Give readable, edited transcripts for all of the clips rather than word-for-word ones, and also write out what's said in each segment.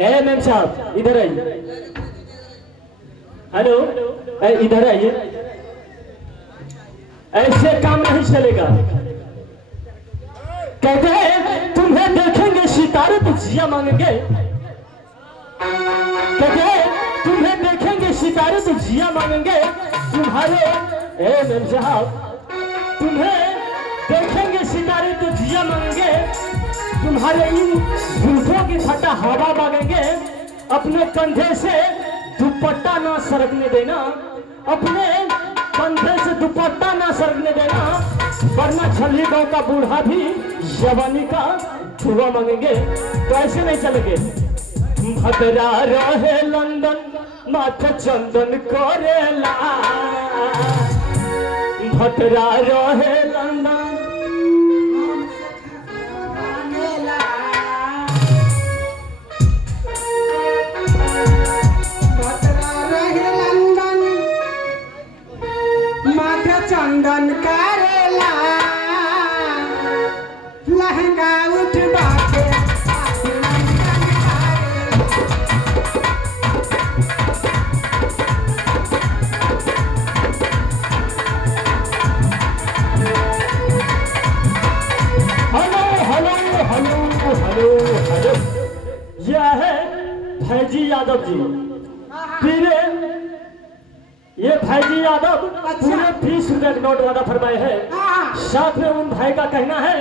ए मैम साहब इधर आइए। हेलो, इधर आइए। ऐसे काम नहीं चलेगा। कहते हैं तुम्हें देखेंगे सितारे तो जिया मांगेंगे। कहते हैं तुम्हें देखेंगे सितारे तो जिया मांगेंगे। तुम्हारे ए मैम साहब, तुम्हें देखेंगे सितारे तो जिया मांगेंगे। तुम्हारे इन जुल्फों की फटा हवा मांगेंगे। अपने कंधे से दुपट्टा ना सरकने देना, अपने कंधे से दुपट्टा ना सरकने देना, वरना छल्ली गांव का बूढ़ा भी जवानी का धुआं मांगेंगे। तो ऐसे नहीं चलेंगे। भद्रा रहे लंदन माथे चंदन करेला। भद्रा रहे लंदन चंदन करेला। लहंगा उठवा के हेलो हेलो हेलो हेलो, यह है फैजी यादव जी। फिर ये भाईजी यादव पूरे 20 रुपए के नोट वादा फरमाए हैं। साथ में उन भाई का कहना है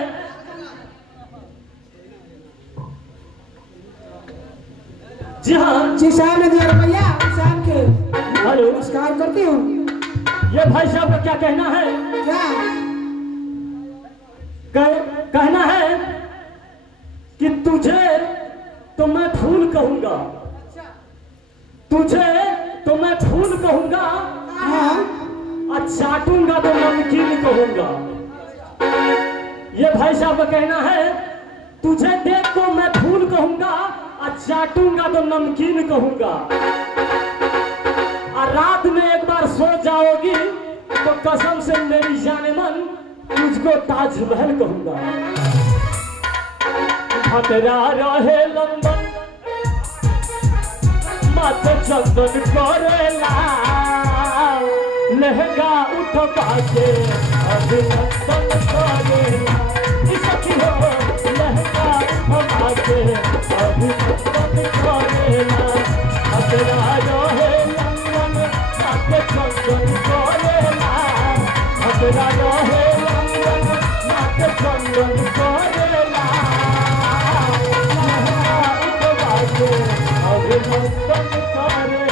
जी हाँ जी साहब ने दिया रुपया साहब के हेलो नमस्कार करती हूँ। ये भाई साहब का क्या कहना है? क्या कहना है कि तुझे तो मैं फूल कहूंगा, तुझे तो मैं फूल कहूंगा, और चाटूंगा तो नमकीन कहूंगा। ये भाई साहब का कहना है तुझे देख को मैं फूल कहूंगा और चाटूंगा तो नमकीन कहूंगा। और रात में एक बार सो जाओगी तो कसम से मेरी जाने मन तुझको ताजमहल कहूंगा। भद्रा रहे लंदन माथे चंदन करेला। लहंगा उठवा के अभिनंदन करेला। सखी हो लहंगा उठवा के अभिनंदन करेला। भद्रा रहे लंदन माथे चंदन करेला। भद्रा रहे लंदन माथे चंदन करेला। लहंगा उठवा के अभिनंदन करेला।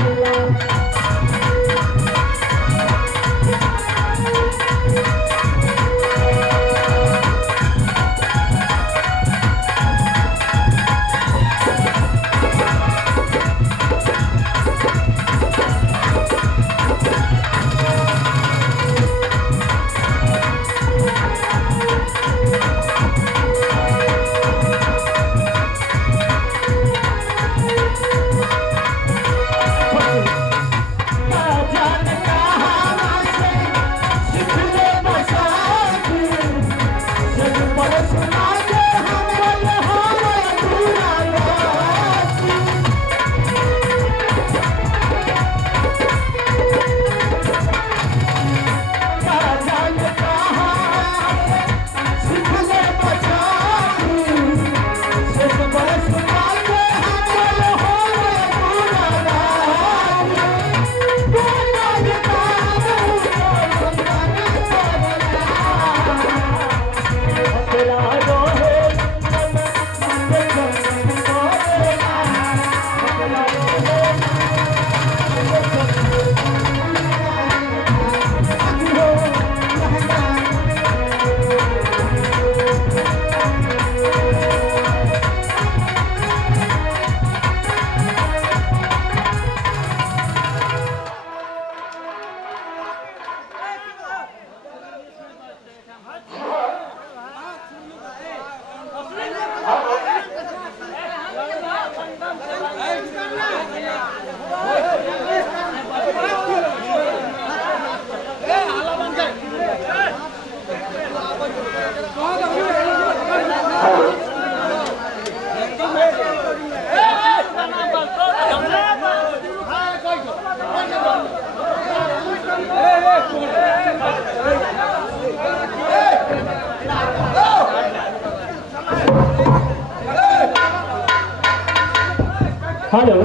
हेलो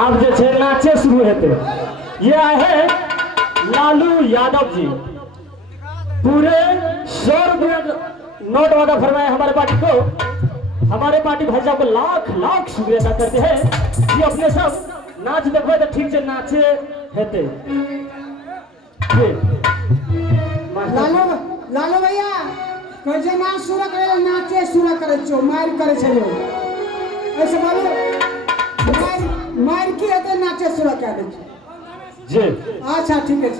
आप जो छे नाचे शुरू हेते ये है लालू यादव जी पूरे 100 रुपया नोट वादा फरमाए हमारे पार्टी को। हमारे पार्टी भाई साहब को लाख लाख शुक्रिया अदा करते हैं। ये अपने सब नाच देखो तो ठीक से नाचे हेते। लालो लालो भैया कैसे नाच शुरू करे नाचे शुरू करे छो मार करे छलो ऐसे बोलो मार की होते नाचे शुरू कर दे जी। अच्छा ठीक है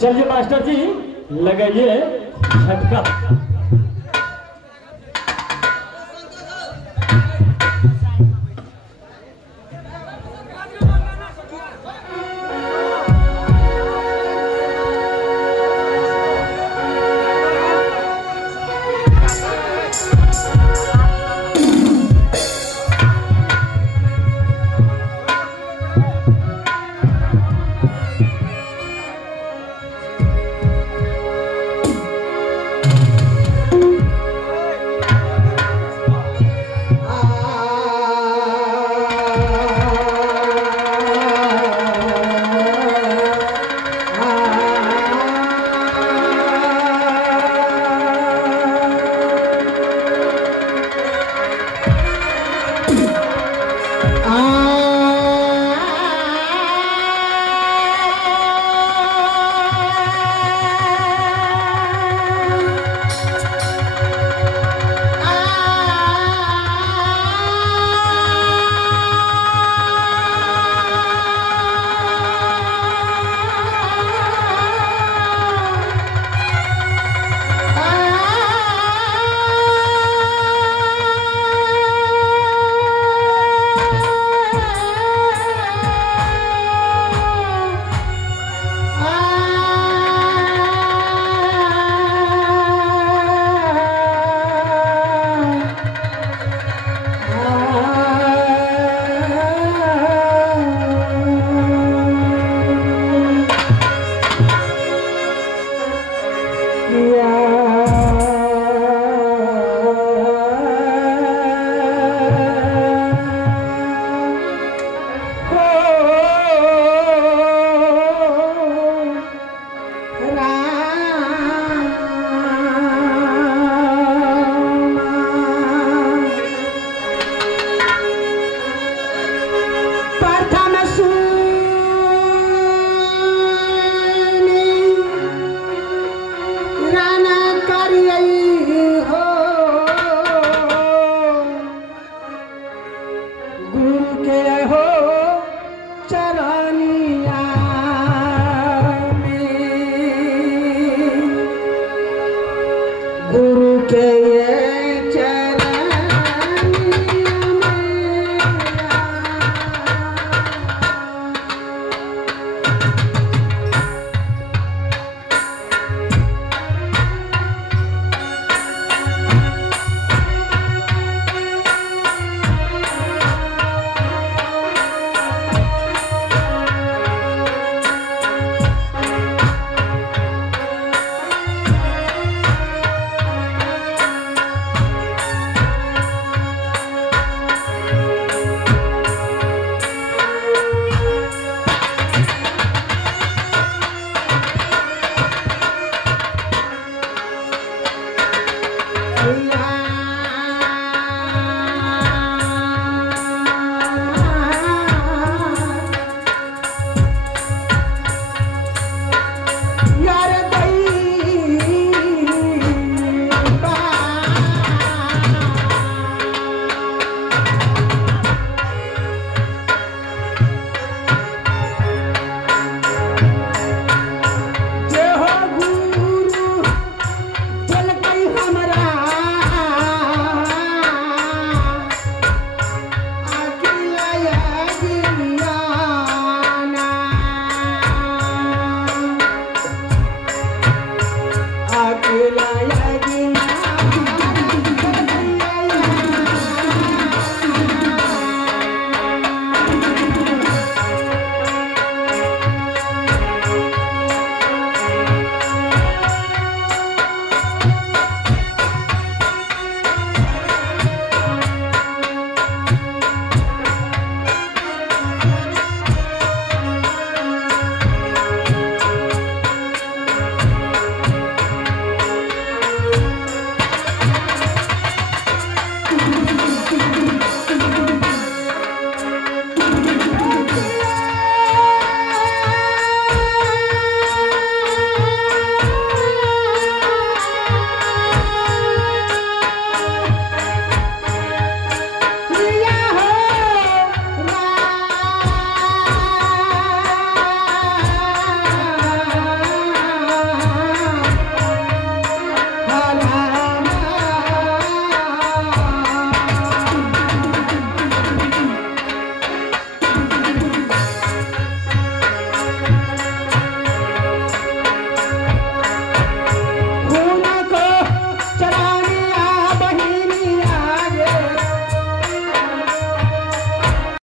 चलिए मास्टर जी लगाइए झटका।